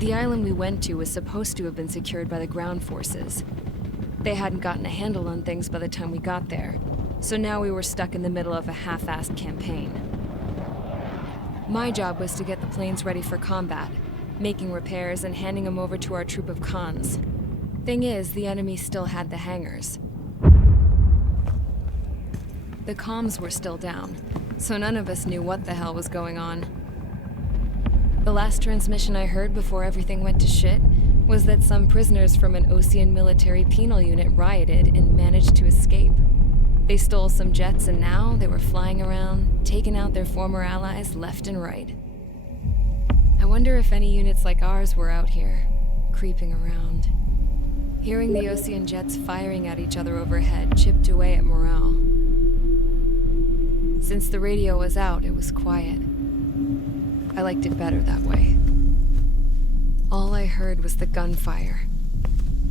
The island we went to was supposed to have been secured by the ground forces. They hadn't gotten a handle on things by the time we got there, so now we were stuck in the middle of a half-assed campaign. My job was to get the planes ready for combat, making repairs and handing them over to our troop of cons. Thing is, the enemy still had the hangars. The comms were still down, so none of us knew what the hell was going on. The last transmission I heard before everything went to shit was that some prisoners from an Osean military penal unit rioted and managed to escape. They stole some jets and now they were flying around, taking out their former allies left and right. I wonder if any units like ours were out here, creeping around. Hearing the Osean jets firing at each other overhead chipped away at morale. Since the radio was out, it was quiet. I liked it better that way. All I heard was the gunfire.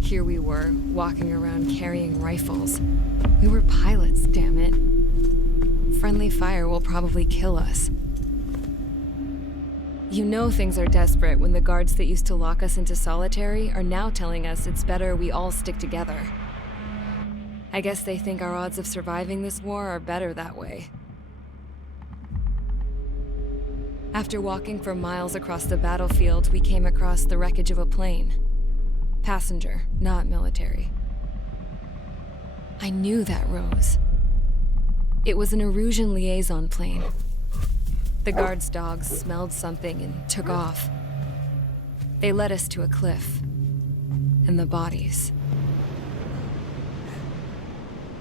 Here we were, walking around carrying rifles. We were pilots, damn it. Friendly fire will probably kill us. You know things are desperate when the guards that used to lock us into solitary are now telling us it's better we all stick together. I guess they think our odds of surviving this war are better that way. After walking for miles across the battlefield, we came across the wreckage of a plane. Passenger, not military. I knew that rose. It was an Erusian liaison plane. The guards' dogs smelled something and took off. They led us to a cliff. And the bodies.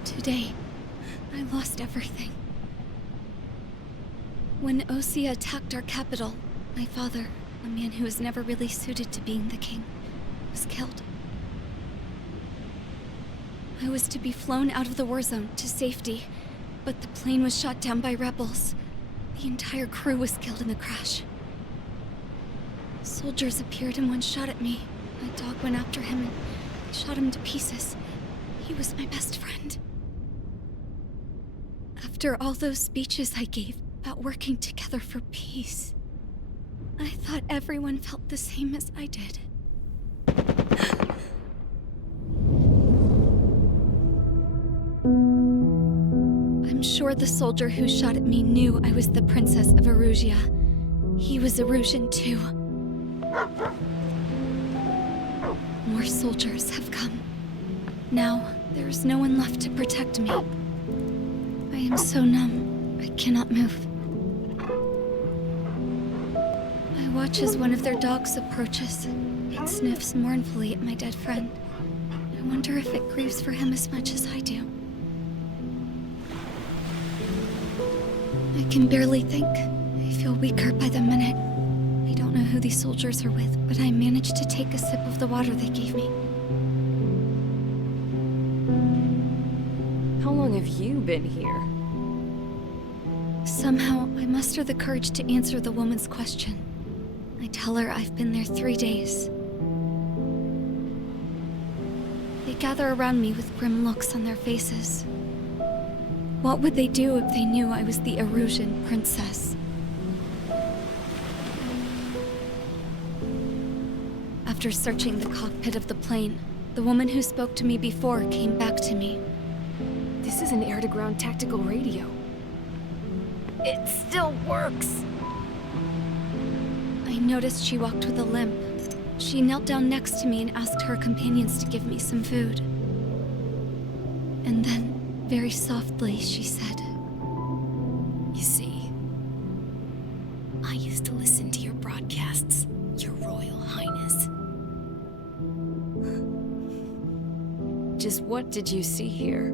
Today, I lost everything. When Osea attacked our capital, my father, a man who was never really suited to being the king, was killed. I was to be flown out of the war zone to safety, but the plane was shot down by rebels. The entire crew was killed in the crash. Soldiers appeared and one shot at me. My dog went after him and shot him to pieces. He was my best friend. After all those speeches I gave about working together for peace, I thought everyone felt the same as I did. I'm sure the soldier who shot at me knew I was the Princess of Erusia. He was Erusian too. More soldiers have come. Now, there is no one left to protect me. I am so numb, I cannot move. I watch as one of their dogs approaches. It sniffs mournfully at my dead friend. I wonder if it grieves for him as much as I do. I can barely think. I feel weaker by the minute. I don't know who these soldiers are with, but I managed to take a sip of the water they gave me. How long have you been here? Somehow, I muster the courage to answer the woman's question. I tell her I've been there 3 days. They gather around me with grim looks on their faces. What would they do if they knew I was the Erusian princess? After searching the cockpit of the plane, the woman who spoke to me before came back to me. This is an air-to-ground tactical radio. It still works! I noticed she walked with a limp. She knelt down next to me and asked her companions to give me some food. And then, very softly, she said, You see, I used to listen to your broadcasts, Your Royal Highness. Just what did you see here?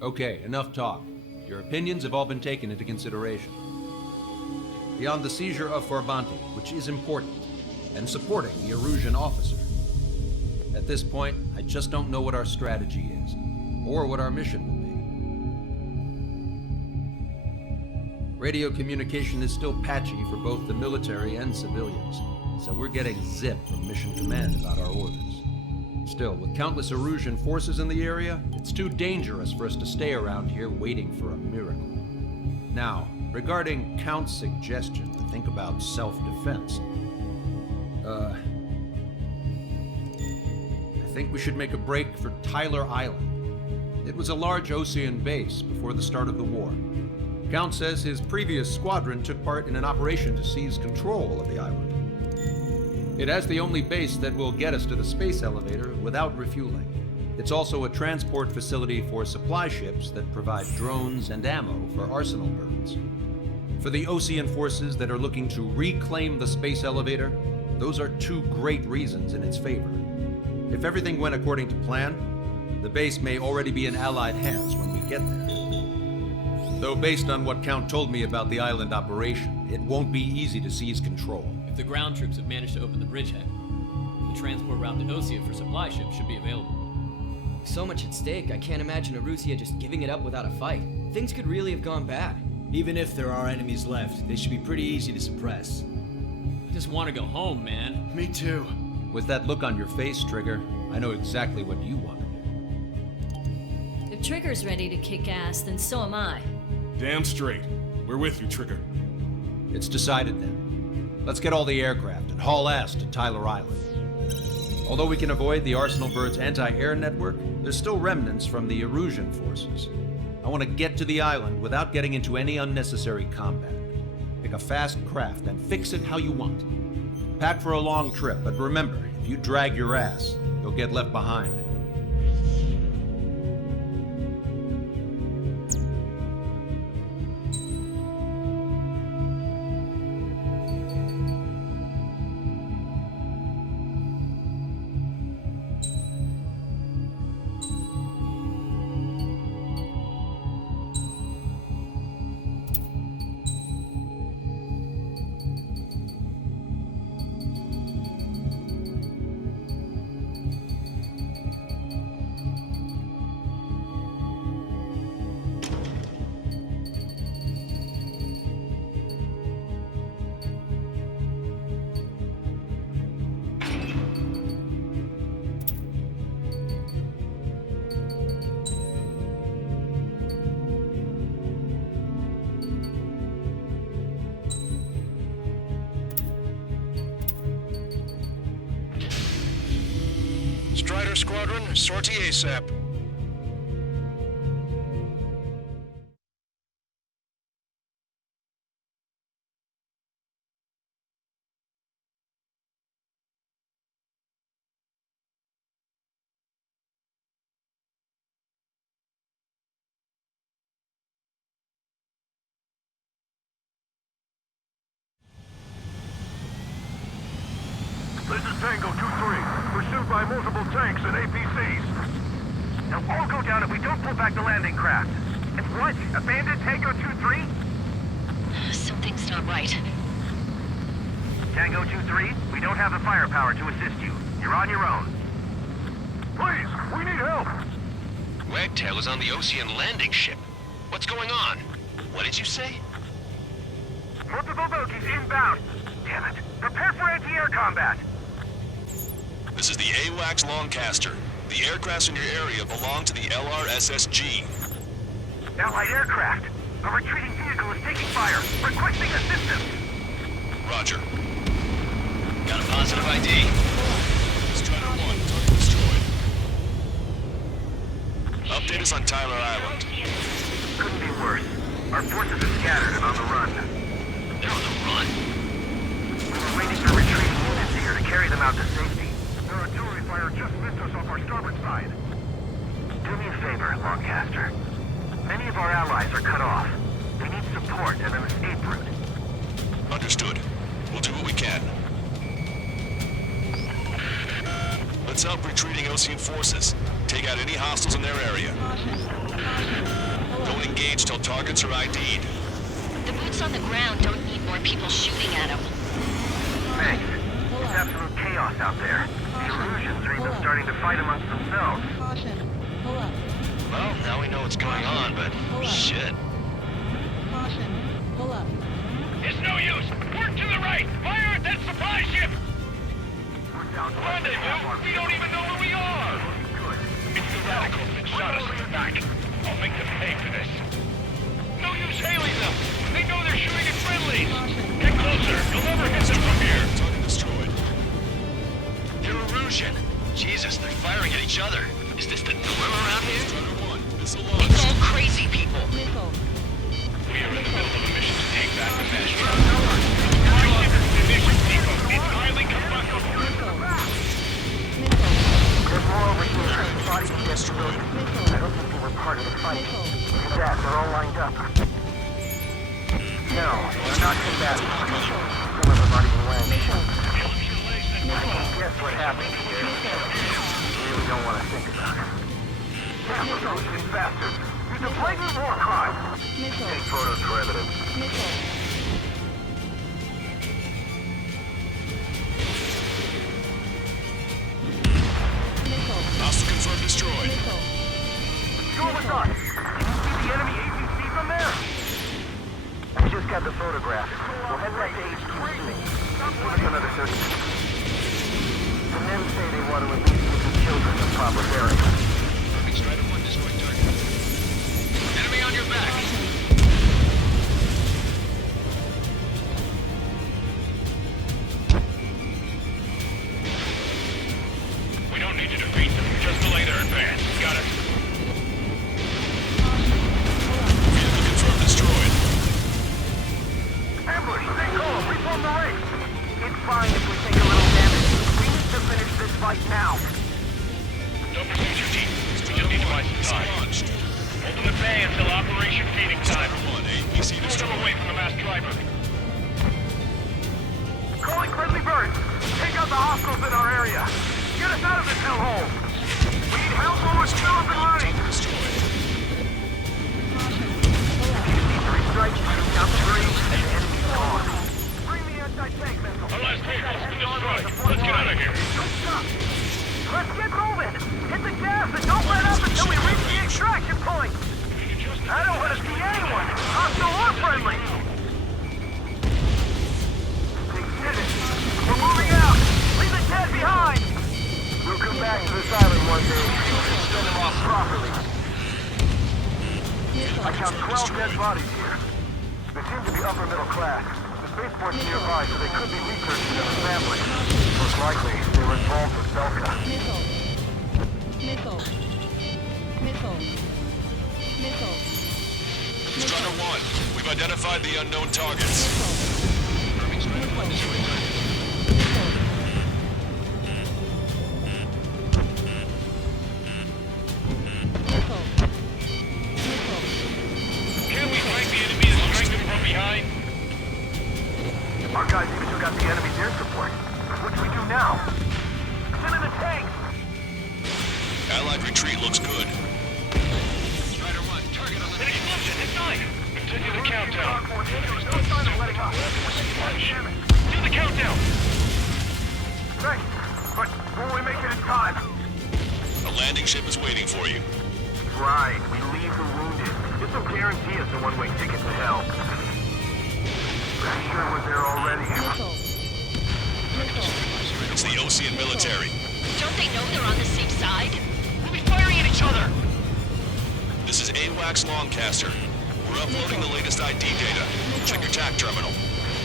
Okay, enough talk. Your opinions have all been taken into consideration. Beyond the seizure of Forbanti, which is important, and supporting the Erusian officer. At this point, I just don't know what our strategy is, or what our mission will be. Radio communication is still patchy for both the military and civilians. so we're getting zip from Mission Command about our orders. Still, with countless Erusian forces in the area, it's too dangerous for us to stay around here waiting for a miracle. Now, regarding Count's suggestion to think about self-defense, I think we should make a break for Tyler Island. It was a large Osean base before the start of the war. Count says his previous squadron took part in an operation to seize control of the island. It has the only base that will get us to the space elevator without refueling. It's also a transport facility for supply ships that provide drones and ammo for arsenal birds. For the Osean forces that are looking to reclaim the space elevator, those are two great reasons in its favor. If everything went according to plan, the base may already be in Allied hands when we get there. Though based on what Count told me about the island operation, it won't be easy to seize control. If the ground troops have managed to open the bridgehead, the transport route to Osea for supply ships should be available. So much at stake, I can't imagine Erusia just giving it up without a fight. Things could really have gone bad. Even if there are enemies left, they should be pretty easy to suppress. I just want to go home, man. Me too. With that look on your face, Trigger, I know exactly what you want to do. If Trigger's ready to kick ass, then so am I. Damn straight. We're with you, Trigger. It's decided then. Let's get all the aircraft and haul ass to Tyler Island. Although we can avoid the Arsenal Bird's anti-air network, there's still remnants from the Erusian forces. I want to get to the island without getting into any unnecessary combat. Pick a fast craft and fix it how you want. Pack for a long trip, but remember, if you drag your ass, you'll get left behind. Strider Squadron, sortie ASAP. This is Tango 2-3, pursued by multiple tanks and APCs. They'll all go down if we don't pull back the landing craft. And what? Abandon Tango 2-3? Something's not right. Tango 2-3, we don't have the firepower to assist you. You're on your own. Please, we need help. Wagtail is on the Osean landing ship. What's going on? What did you say? Multiple bogies inbound. Damn it. Prepare for anti-air combat. This is the AWACS Longcaster. The aircrafts in your area belong to the LRSSG. Allied aircraft. A retreating vehicle is taking fire. Requesting assistance. Roger. Got a positive ID. Strider 1, target destroyed. Update us on Tyler Island. Couldn't be worse. Our forces are scattered and on the run. They're on the run. We were waiting for retreating units here to carry them out to safety. Their artillery fire just missed us off our starboard side. Do me a favor, Longcaster. Many of our allies are cut off. They need support and an escape route. Understood. We'll do what we can. Let's help retreating Osean forces. Take out any hostiles in their area. Don't engage till targets are ID'd. The boots on the ground don't need more people shooting at them. Thanks. It's absolute chaos out there. The Erusians are even starting to fight amongst themselves. Caution. Pull up. Well, now we know what's going on, but shit. Caution. Pull up. It's no use! Work to the right! Fire at that supply ship! Rendezvous? We don't even know where we are! It's the radicals that shot us in the back. I'll make them pay for this. No use hailing them! They know they're shooting at friendlies! Get closer! You'll never hit them from here! Target destroyed. They're Erusian. Jesus, they're firing at each other. Is this the norm around here? Strider 1, missile It's launched. all crazy people. We are in the middle of a mission to take back the Master. My ship is an ignition depot. It's highly combustible. There's more over here. Bodies and dead civilians. I don't think they were part of the fight. Look at that, they're all lined up. No, they're not combatants. Some of them aren't even wearing shields. Guess what happened here? I really don't want to think about it. Damn, those bastards! It's a blatant war crime! Take photos for evidence. Hostile confirmed destroyed. Go with us! Can you see the enemy APC from there? I just got the photograph. We'll head back to HQ soon. Give us another 30 minutes. The men say they want to at least give the children the proper burial. Strider 1 destroyed target. Enemy on your back. We don't need to defeat them. Just delay their advance. Got it? Vehicle confirmed destroyed. Ambush, stay calm, reform the ranks. It's fine if we take a little damage. We need to finish this fight now. Don't pursue your team. We just need to buy some time. Launched. Hold them at bay until Operation Feeding Time. Strider 1, APC Move them destroyed. away from the mass driver. Calling friendly birds. Take out the hostiles in our area. Get us out of this hellhole. We need help while we're still up and running. Destroyed. Three strikes, down three, and the enemy's gone. Bring the anti-tank missile. Our last vehicle's been destroyed. Let's get out of here. Let's get moving. Hit the gas and don't let up until we reach the extraction point. I don't want to see anyone, hostile or friendly. They did it. We're moving out. Leave the dead behind. We'll come back to this island one day and send them off properly. I count 12 dead bodies here. They seem to be upper middle class. The spaceport's nearby, so they could be researching their family. Most likely, they were involved with Belka. Strider 1, we've identified the unknown targets. Strider 1 destroyed target. Can't we fight the enemy and strike them from behind? Our guys even took out the enemy's air support. What do we do now? Send in the tanks! Allied retreat looks good. Strider 1, target on the An explosion! Ignite! Continue the countdown. No sign of letting up. Do the countdown! Thanks, but will we make it in time? A landing ship is waiting for you. Right, we leave the wounded. This will guarantee us a one-way ticket to hell. I'm sure we're there already. It's the Ocean military. Don't they know they're on the same side? We'll be firing at each other! This is AWACS Longcaster. We're uploading the latest ID data. Check your TAC terminal.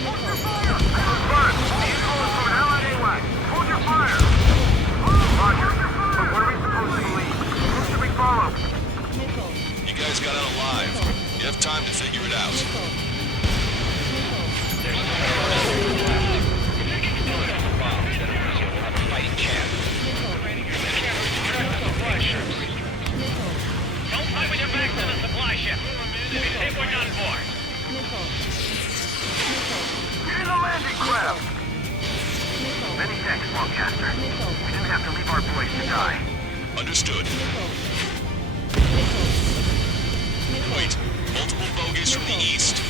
Hold your fire! Confirmed! Info is from Allied AWAC. Hold your fire! Roger. But what are we supposed to believe? Who should we follow? You guys got out alive. You have time to figure it out. Fighting chance. Don't fight with your back to the supply ship. It's hit, we're done for. Get in the landing craft! Many thanks, Longcaster. We didn't have to leave our boys to die. Understood. Wait, multiple bogies from the east.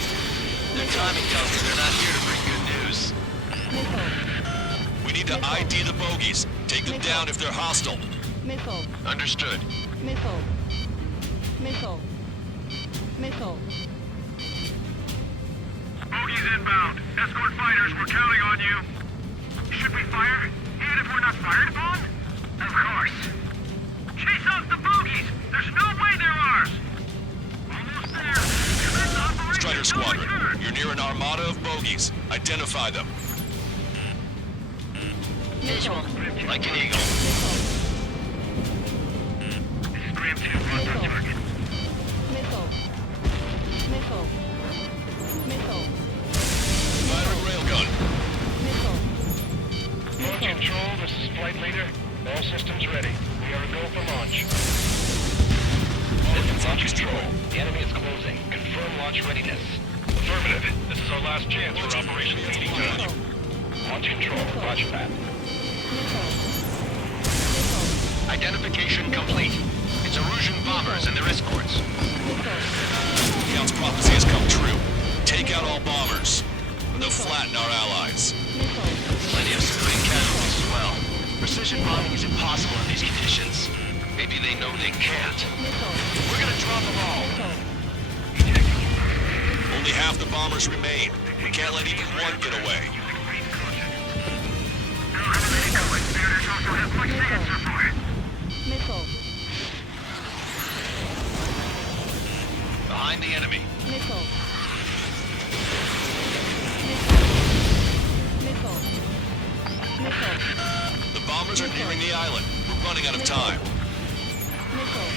Their timing tells me they're not here to bring good news. We need to ID the bogies. Take them down if they're hostile. Understood. Bogies inbound. Escort fighters, we're counting on you. Should we fire? Even if we're not fired upon? Of course. Chase out the bogies! There's no way they're ours! Almost there! Commence operation Strider no Squadron, return! you're near an armada of bogies. Identify them. Visual. Like an eagle. This is Graham 2, locked on target. Missile. Missile. Missile. Firing railgun. Missile. Launch control, this is Flight Leader. All systems ready. We are a go for launch. This is launch control. The enemy is closing. Confirm launch readiness. Affirmative. This is our last chance for Operation Speedy Touch. Launch control. Roger that. Identification complete. It's Erusian bombers and their escorts. Count's prophecy has come true. Take out all bombers. They'll flatten our allies. Plenty of civilian casualties as well. Precision bombing is impossible in these conditions. Maybe they know they can't. We're gonna drop them all. Only half the bombers remain. We can't let even one get away. Missile. Behind the enemy. Missile. Missile. Missile. The bombers are nearing the island. We're running out of time. Missile.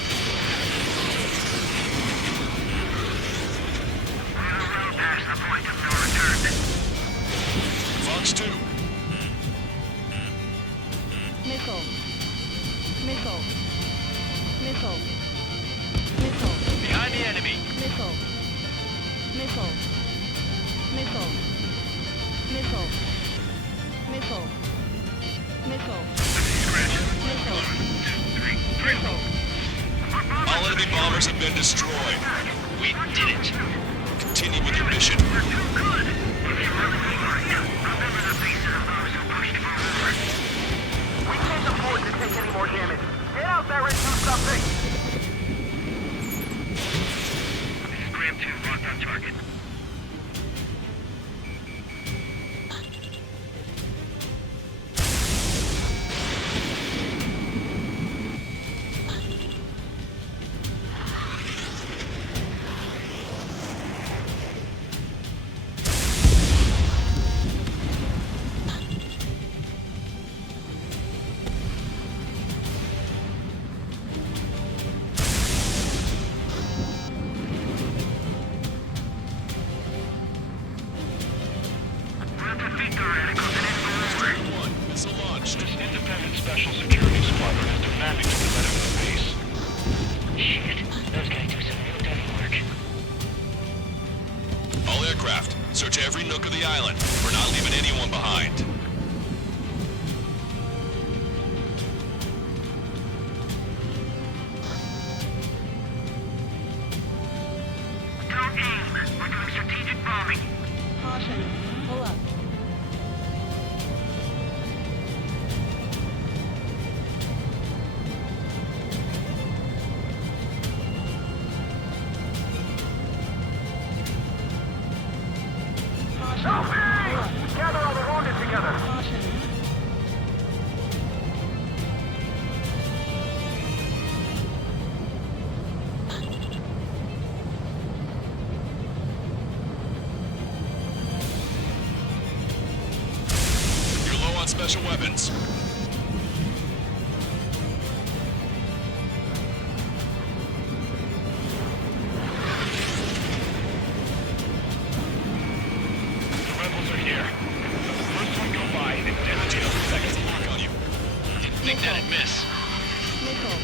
Past the point of no return. Fox 2. Missile. Missile. Missile. Missile. Behind the enemy. Missile. Missile. Missile. Missile. Missile. Missile. Missile. All enemy bombers have been destroyed. We did it. Continue with your mission. We're too good. Remember the faces of those who pushed forward. We can't afford to take any more damage. Get out there and do something! This is Graham 2, locked on target. Special Security Squadron is demanding to be let into the base. Shit. Those guys do some real dirty work. All aircraft, search every nook of the island. We're not leaving anyone behind. Don't aim. We're doing strategic bombing. Caution. Pull up. Gather all the wounded together! Caution. You're low on special weapons. The rebels are here. Let the first one go by and detonate the second. Lock on you. Didn't think that'd miss. Missile.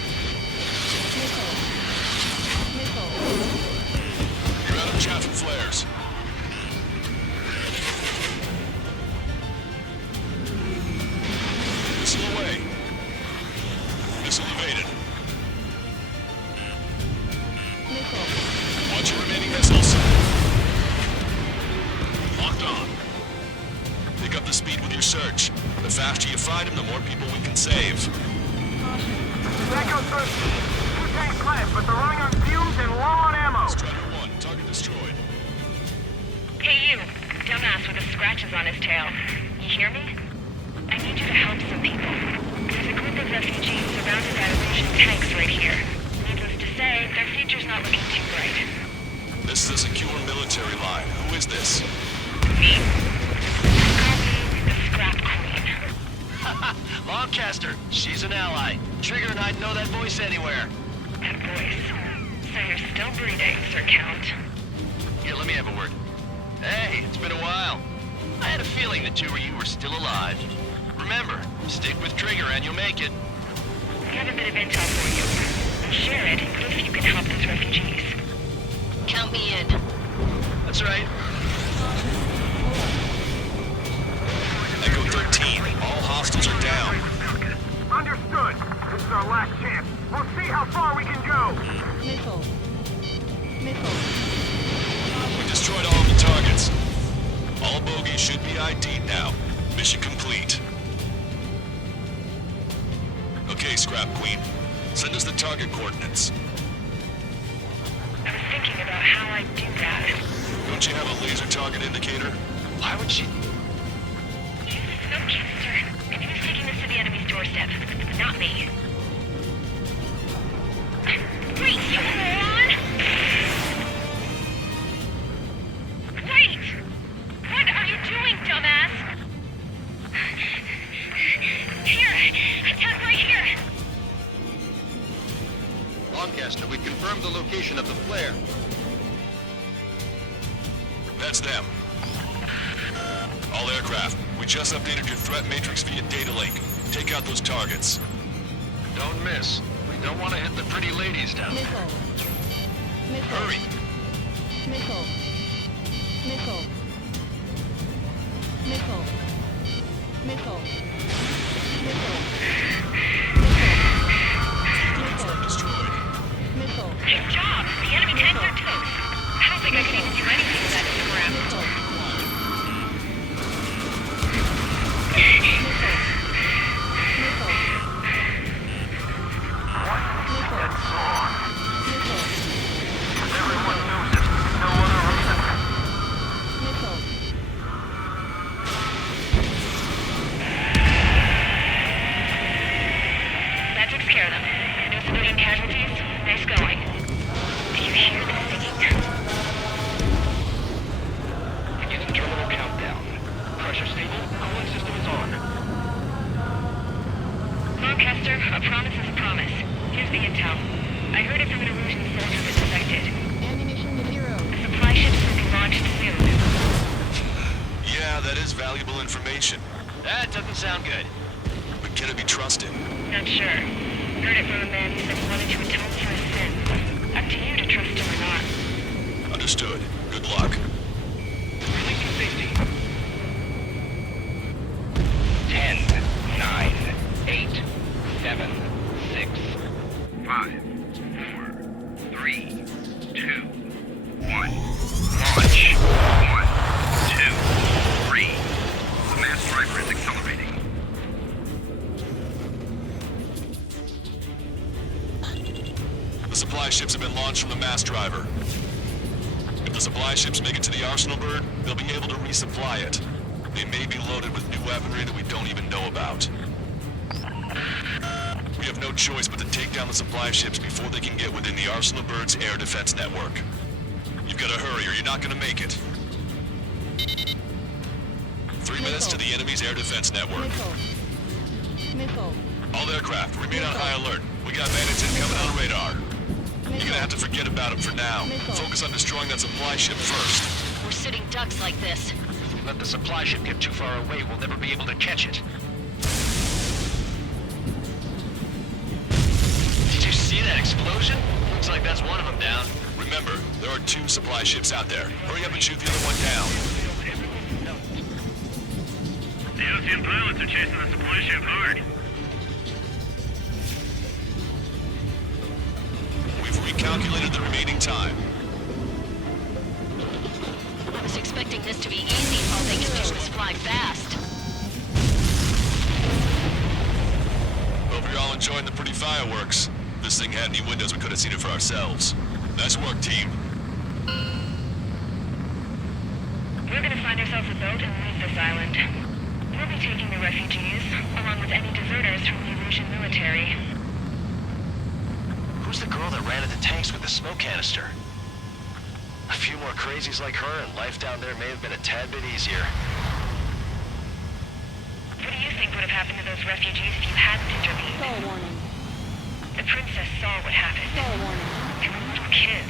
Missile. Missile. You're out of chaff and flares. Missile away. Missile evaded. Missile. Watch your remaining missiles. Locked on. Pick up the speed with your search. The faster you find them, the more people we can save. That goes through. 2 tanks left, but they're running on fumes and low on ammo. Strider 1, target destroyed. Hey, you. Dumbass with the scratches on his tail. You hear me? I need you to help some people. tanks right here. Needless to say, their future's not looking too bright. This is a secure military line. Who is this? Me. Call me the Scrap Queen. Lancaster, she's an ally. Trigger and I'd know that voice anywhere. That voice. So you're still breathing, Sir Count. Here, let me have a word. Hey, it's been a while. I had a feeling the two of you were still alive. Remember, stick with Trigger and you'll make it. I have a bit of intel for you. I'll share it if you can help those refugees. Count me in. That's right. Echo 13, all hostiles are down. Understood. This is our last chance. We'll see how far we can go. Missile. We destroyed all of the targets. All bogies should be ID'd now. Mission complete. Okay, Scrap Queen. Send us the target coordinates. I was thinking about how I'd do that. Don't you have a laser target indicator? Why would she... Use the smoke canister. And who's taking this to the enemy's doorstep? Not me. Great, you moron! Wait! What are you doing, dumbass? Here! Attack right here! Lancaster, we confirmed the location of the flare. That's them. All aircraft, we just updated your threat matrix via data link. Take out those targets. Don't miss. We don't want to hit the pretty ladies down there. Hurry! Good job! The enemy tanks are toast. I don't think I could even do anything with that scrap. Everyone knows it. No other reason. That took care of them. No civilian casualties. Nice going. Do you hear the singing? Beginning terminal countdown. Pressure stable. Cooling system is on. Lancaster, a promise is a promise. Here's the intel. I heard it from an Erusian soldier that defected. Ammunition 0. The supply ships will be launched soon. Yeah, that is valuable information. That doesn't sound good. But can it be trusted? Not sure. Heard it from a man who said he wanted to atone for his sins. Up to you to trust him or not. Understood. Good luck. Releasing safety. 10, 9, 8, 7, 6, 5, 4, 3, 2, 1. Launch. 1, 2, 3. The mass driver is accelerating. The supply ships have been launched from the mass driver. If the supply ships make it to the Arsenal bird, they'll be able to resupply it. They may be loaded with new weaponry that we don't even know about. We have no choice but to take down the supply ships before they can get within the Arsenal bird's air defense network. You've got to hurry or you're not going to make it. 3 minutes to the enemy's air defense network. All aircraft, remain on high alert. We got bandits incoming on radar. You're gonna have to forget about them for now. Focus on destroying that supply ship first. We're sitting ducks like this. If we let the supply ship get too far away, we'll never be able to catch it. Did you see that explosion? Looks like that's one of them down. Remember, there are 2 supply ships out there. Hurry up and shoot the other one down. The Ocean pilots are chasing the supply ship hard. We've recalculated the remaining time. I was expecting this to be easy. All they can do is fly fast. Hope you're all enjoying the pretty fireworks. If this thing had any windows, we could have seen it for ourselves. Nice work, team. We're gonna find ourselves a boat and leave this island. We'll be taking the refugees, along with any deserters from the Erusian military. Who's the girl that ran into tanks with the smoke canister? A few more crazies like her, and life down there may have been a tad bit easier. What do you think would have happened to those refugees if you hadn't intervened? Call warning. The princess saw what happened. Call warning. They were little kids.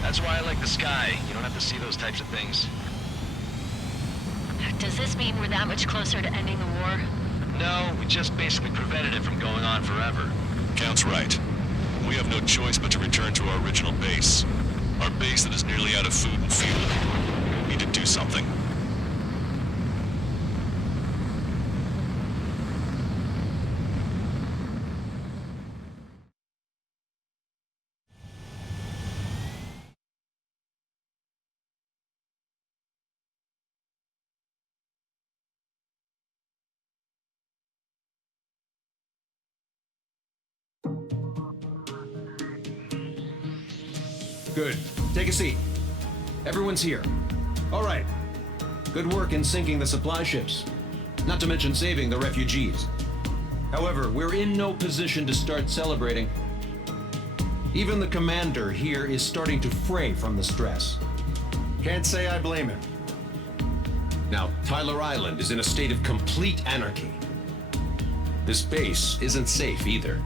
That's why I like the sky. You don't have to see those types of things. Does this mean we're that much closer to ending the war? No, we just basically prevented it from going on forever. Count's right. We have no choice but to return to our original base. Our base that is nearly out of food and fuel. We need to do something. Good. Take a seat. Everyone's here. All right. Good work in sinking the supply ships. Not to mention saving the refugees. However, we're in no position to start celebrating. Even the commander here is starting to fray from the stress. Can't say I blame him. Now, Tyler Island is in a state of complete anarchy. This base isn't safe either.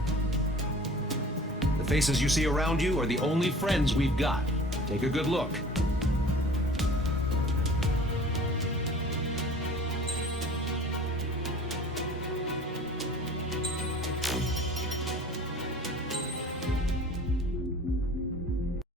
The faces you see around you are the only friends we've got. Take a good look.